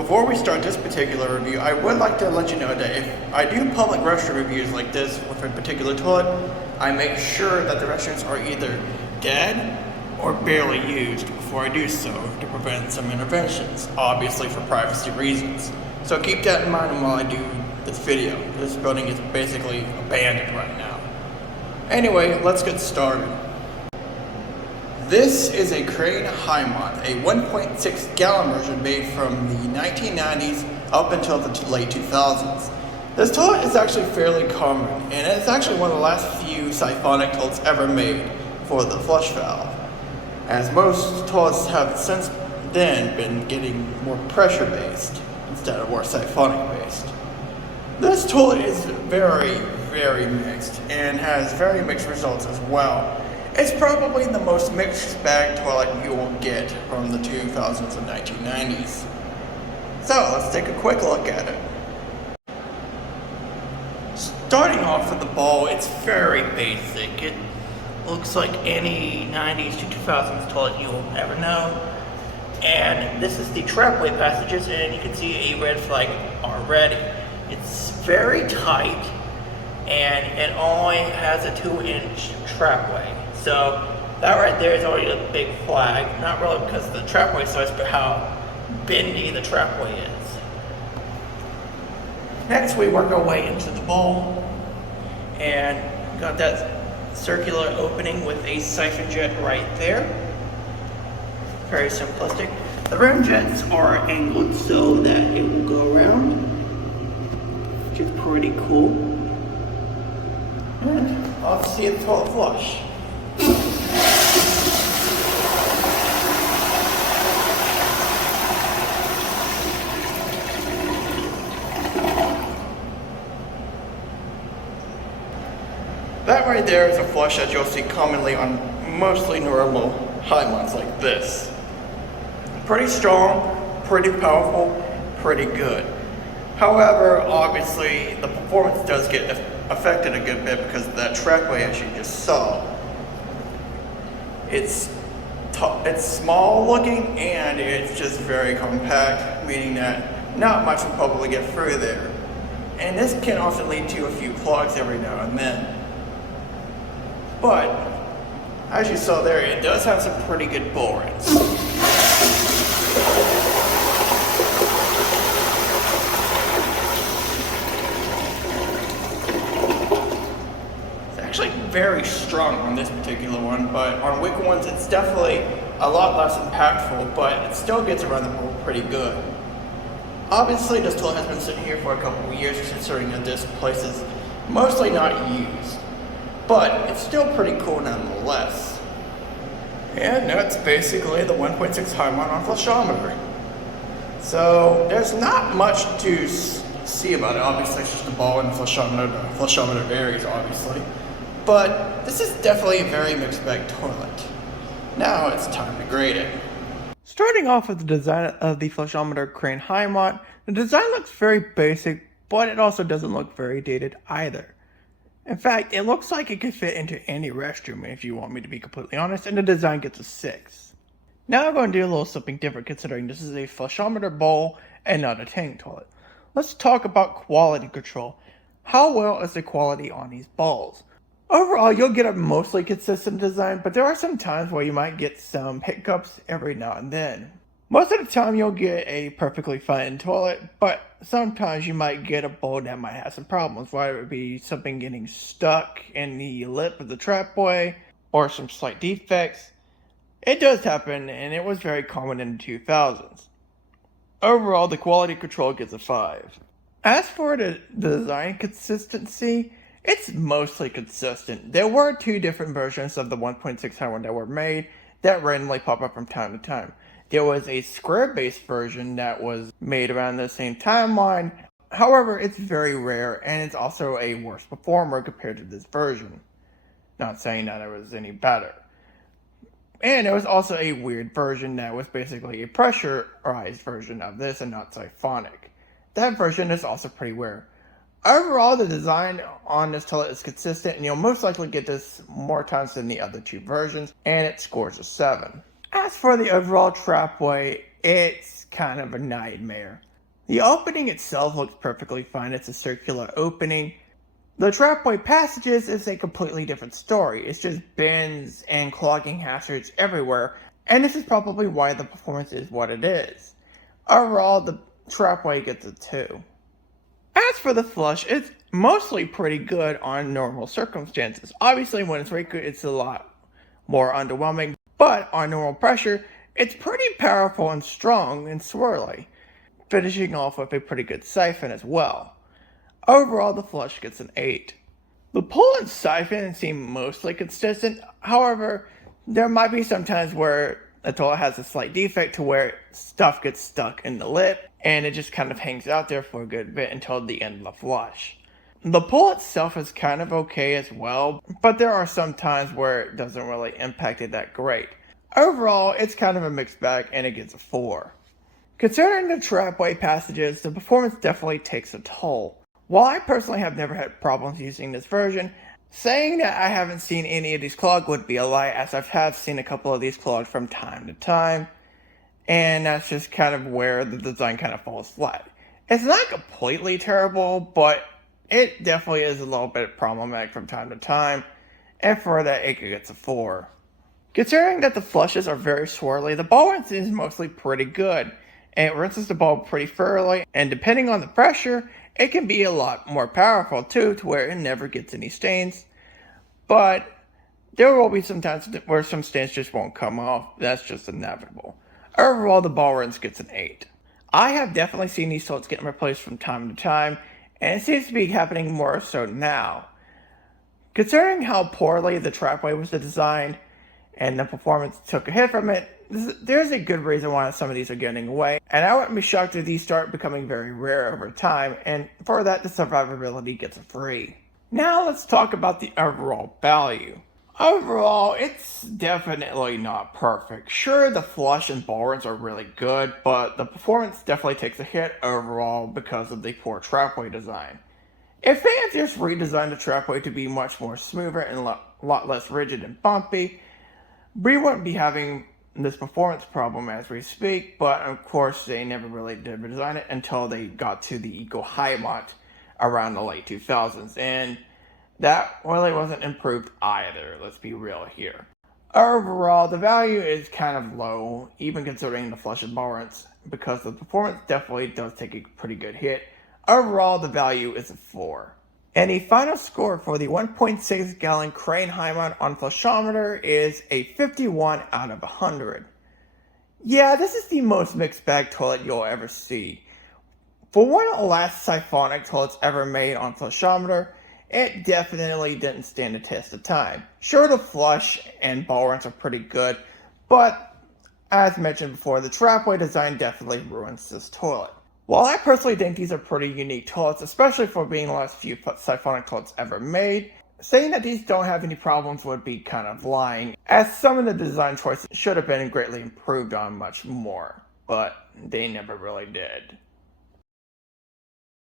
Before we start this particular review, I would like to let you know that if I do public restroom reviews like this with a particular toilet, I make sure that the restrooms are either dead or barely used before I do so to prevent some interventions, obviously for privacy reasons. So keep that in mind while I do this video. This building is basically abandoned right now. Anyway, let's get started. This is a Crane Hymont, a 1.6 gallon version made from the 1990s up until the late 2000s. This toilet is actually fairly common, and it's actually one of the last few siphonic toilets ever made for the flush valve, as most toilets have since then been getting more pressure based instead of more siphonic based. This toilet is very mixed and has very mixed results as well. It's probably the most mixed bag toilet you will get from the 2000s and 1990s. So let's take a quick look at it. Starting off with the bowl, it's very basic. It looks like any 90s to 2000s toilet you will ever know. And this is the Trapway passages, and you can see a red flag already. It's very tight, and it only has a 2-inch trapway. So that right there is already a big flag, not really because of the trapway size, but how bendy the trapway is. Next, we work our way into the bowl, and got that circular opening with a siphon jet right there. Very simplistic. The rim jets are angled so that it will go around, which is pretty cool. And obviously it's toilet flush. That right there is a flush that you'll see commonly on mostly normal Hymonts like this. Pretty strong, pretty powerful, pretty good. However, obviously the performance does get affected a good bit because of that trapway, as you just saw. It's small looking and it's just very compact, meaning that not much will probably get through there. And this can often lead to a few clogs every now and then. But, as you saw there, it does have some pretty good bull runs. It's actually very strong on this particular one, but on weaker ones it's definitely a lot less impactful, but it still gets around the bowl pretty good. Obviously, this toilet has been sitting here for a couple of years, considering that this place is mostly not used. But it's still pretty cool nonetheless. And that's basically the 1.6 Hymont on Flushometer. So there's not much to see about it. Obviously it's just a ball and the Flushometer varies obviously. But this is definitely a very mixed bag toilet. Now it's time to grade it. Starting off with the design of the Flushometer Crane Hymont, the design looks very basic, but it also doesn't look very dated either. In fact, it looks like it could fit into any restroom if you want me to be completely honest, and the design gets a 6. Now I'm going to do a little something different considering this is a Flushometer bowl and not a tank toilet. Let's talk about quality control. How well is the quality on these bowls? Overall, you'll get a mostly consistent design, but there are some times where you might get some hiccups every now and then. Most of the time you'll get a perfectly fine toilet, but sometimes you might get a bowl that might have some problems, whether it be something getting stuck in the lip of the trapway or some slight defects. It does happen, and it was very common in the 2000s. Overall, the quality control gets a 5. As for the design consistency, it's mostly consistent. There were 2 different versions of the 1.6 Hymont that were made that randomly pop up from time to time. There was a square-based version that was made around the same timeline. However, it's very rare, and it's also a worse performer compared to this version. Not saying that it was any better. And there was also a weird version that was basically a pressurized version of this and not siphonic. That version is also pretty rare. Overall, the design on this toilet is consistent, and you'll most likely get this more times than the other 2 versions, and it scores a 7. As for the overall trapway, it's kind of a nightmare. The opening itself looks perfectly fine. It's a circular opening. The Trapway passages is a completely different story. It's just bends and clogging hazards everywhere, and this is probably why the performance is what it is. Overall, the Trapway gets a 2. As for the flush, it's mostly pretty good on normal circumstances. Obviously, when it's Circa, it's a lot more underwhelming, but on normal pressure, it's pretty powerful and strong and swirly, finishing off with a pretty good siphon as well. Overall, the flush gets an 8. The pull and siphon seem mostly consistent. However, there might be some times where the toilet has a slight defect to where stuff gets stuck in the lip and it just kind of hangs out there for a good bit until the end of the flush. The pull itself is kind of okay as well, but there are some times where it doesn't really impact it that great. Overall, it's kind of a mixed bag and it gets a 4. Considering the Trapway passages, the performance definitely takes a toll. While I personally have never had problems using this version, saying that I haven't seen any of these clogged would be a lie, as I have seen a couple of these clogged from time to time, and that's just kind of where the design kind of falls flat. It's not completely terrible, but it definitely is a little bit problematic from time to time, and for that it gets a 4. Considering that the flushes are very swirly, the ball rinse is mostly pretty good, and it rinses the ball pretty thoroughly, and depending on the pressure, it can be a lot more powerful too, to where it never gets any stains. But there will be some times where some stains just won't come off. That's just inevitable. Overall, the ball rinse gets an 8. I have definitely seen these toilets getting replaced from time to time, and it seems to be happening more so now. Considering how poorly the Trapway was designed, and the performance took a hit from it, there's a good reason why some of these are getting away, and I wouldn't be shocked if these start becoming very rare over time, and for that the survivability gets a 3. Now let's talk about the overall value. Overall, it's definitely not perfect. Sure, the flush and ball rinse are really good, but the performance definitely takes a hit overall because of the poor Trapway design. If they had just redesigned the Trapway to be much more smoother and a lot less rigid and bumpy, we wouldn't be having this performance problem as we speak, but of course they never really did redesign it until they got to the EcoHymont around the late 2000s, and that really wasn't improved either, let's be real here. Overall, the value is kind of low, even considering the flush and ball rinse, because the performance definitely does take a pretty good hit. Overall, the value is a 4. And the final score for the 1.6 gallon Crane Hymont on Flushometer is a 51 out of 100. Yeah, this is the most mixed bag toilet you'll ever see. For one of the last siphonic toilets ever made on Flushometer, it definitely didn't stand the test of time. Sure, the flush and ball rinse are pretty good, but as mentioned before, the Trapway design definitely ruins this toilet. While I personally think these are pretty unique toilets, especially for being the last few siphonic toilets ever made, saying that these don't have any problems would be kind of lying, as some of the design choices should have been greatly improved on much more, but they never really did.